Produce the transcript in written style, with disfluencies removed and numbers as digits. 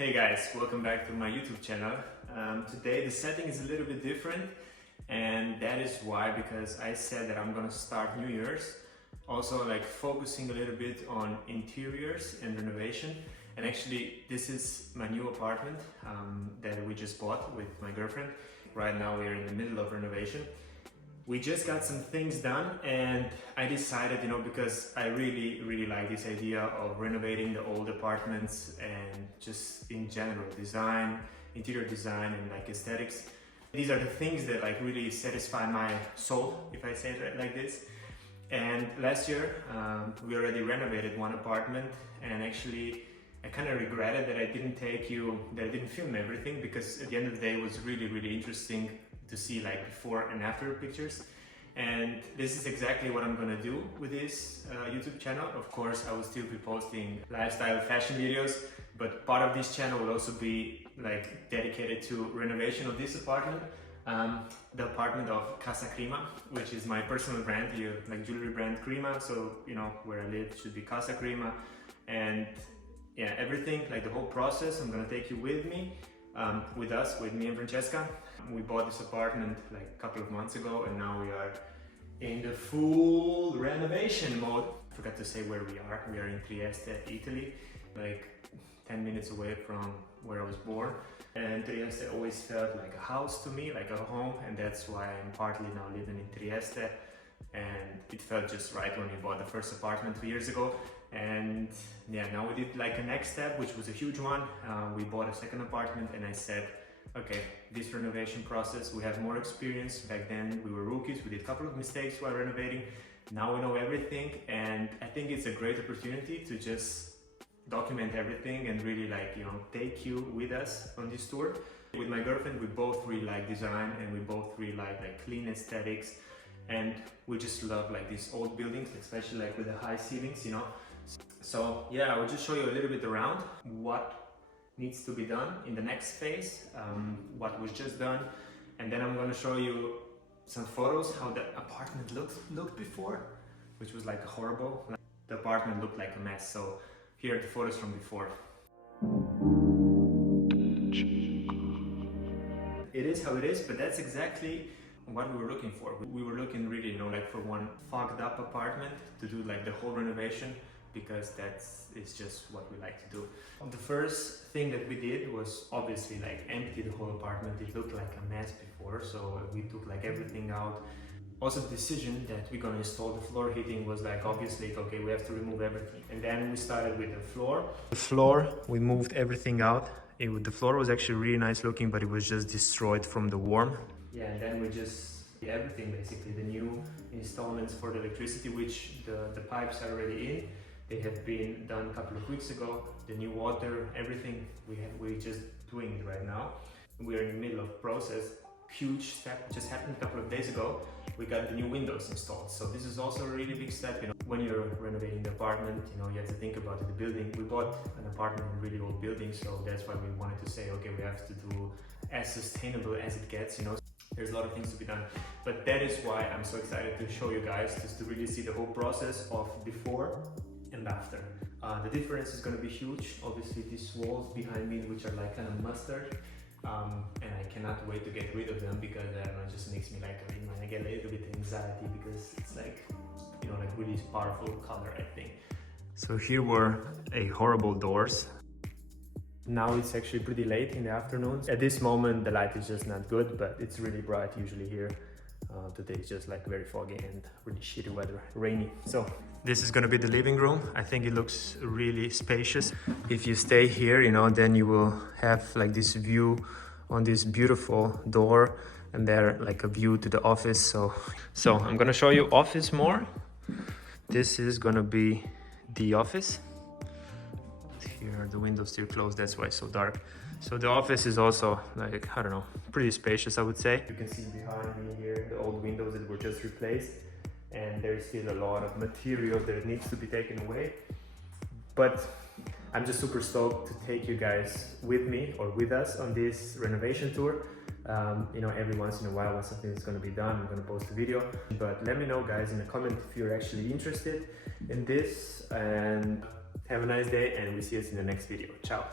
Hey guys, welcome back to my YouTube channel. Today the setting is a little bit different, and that is why, because I said that I'm gonna start New Year's also like focusing a little bit on interiors and renovation. And actually this is my new apartment that we just bought with my girlfriend. Right now we're in the middle of renovation. We just got some things done, and I decided, because I really like this idea of renovating the old apartments and just in general design, interior design and like aesthetics. These are the things that like really satisfy my soul, if I say it like this. And last year we already renovated one apartment, and actually I kind of regretted that I didn't film everything, because at the end of the day it was really interesting to see like before and after pictures. And this is exactly what I'm gonna do with this YouTube channel. Of course, I will still be posting lifestyle fashion videos, but part of this channel will also be like dedicated to renovation of this apartment. The apartment of Casa Crima, which is my personal brand here, like jewelry brand Crima. So, where I live should be Casa Crima. And yeah, everything, like the whole process, I'm gonna take you with me. With me and Francesca. We bought this apartment like a couple of months ago, and now we are in the full renovation mode. I forgot to say where we are. We are in Trieste, Italy, like 10 minutes away from where I was born. And Trieste always felt like a house to me, like a home, and that's why I'm partly now living in Trieste. And it felt just right when we bought the first apartment 2 years ago. And yeah, now we did like a next step, which was a huge one. We bought a second apartment, and I said, okay, this renovation process, we have more experience. Back then we were rookies, we did a couple of mistakes while renovating. Now we know everything, and I think it's a great opportunity to just document everything and really like, take you with us on this tour. With my girlfriend, we both really like design, and we both really like clean aesthetics. And we just love like these old buildings, especially like with the high ceilings, So yeah, I will just show you a little bit around what needs to be done in the next phase, what was just done. And then I'm going to show you some photos, how the apartment looked before, which was like horrible. The apartment looked like a mess. So here are the photos from before. It is how it is, but that's exactly what we were looking for. We were looking really, like for one fogged up apartment to do like the whole renovation, because it's just what we like to do. The first thing that we did was obviously like empty the whole apartment. It looked like a mess before, so we took like everything out. Also, the decision that we're gonna install the floor heating was like, obviously, okay, we have to remove everything. And then we started with the floor. The floor, we moved everything out. The floor was actually really nice looking, but it was just destroyed from the warm. Yeah, and then we just did everything basically. The new installments for the electricity, which the pipes are already in. They have been done a couple of weeks ago. The new water, everything, we're just doing it right now. We're in the middle of process. Huge step just happened a couple of days ago. We got the new windows installed. So this is also a really big step. When you're renovating the apartment, you have to think about the building. We bought an apartment in a really old building, so that's why we wanted to say, okay, we have to do as sustainable as it gets, There's a lot of things to be done, but that is why I'm so excited to show you guys, just to really see the whole process of before and after. The difference is going to be huge. Obviously, these walls behind me, which are like kind of mustard, and I cannot wait to get rid of them, because I don't know, it just makes me like, I get a little bit anxiety, because it's like, like really powerful color, I think. So here were a horrible doors. Now it's actually pretty late in the afternoon. At this moment, the light is just not good, but it's really bright usually here. Today it's just like very foggy and really shitty weather, rainy. So this is gonna be the living room. I think it looks really spacious. If you stay here, then you will have like this view on this beautiful door, and there like a view to the office. So I'm gonna show you office more. This is gonna be the office. Here the windows still closed, that's why it's so dark. So the office is also like, I don't know, pretty spacious, I would say. You can see behind me here the old windows that were just replaced, and there's still a lot of material that needs to be taken away. But I'm just super stoked to take you guys with me, or with us, on this renovation tour. Every once in a while when something is going to be done, I'm going to post a video. But let me know, guys, in the comment if you're actually interested in this, and have a nice day, and we see us in the next video. Ciao.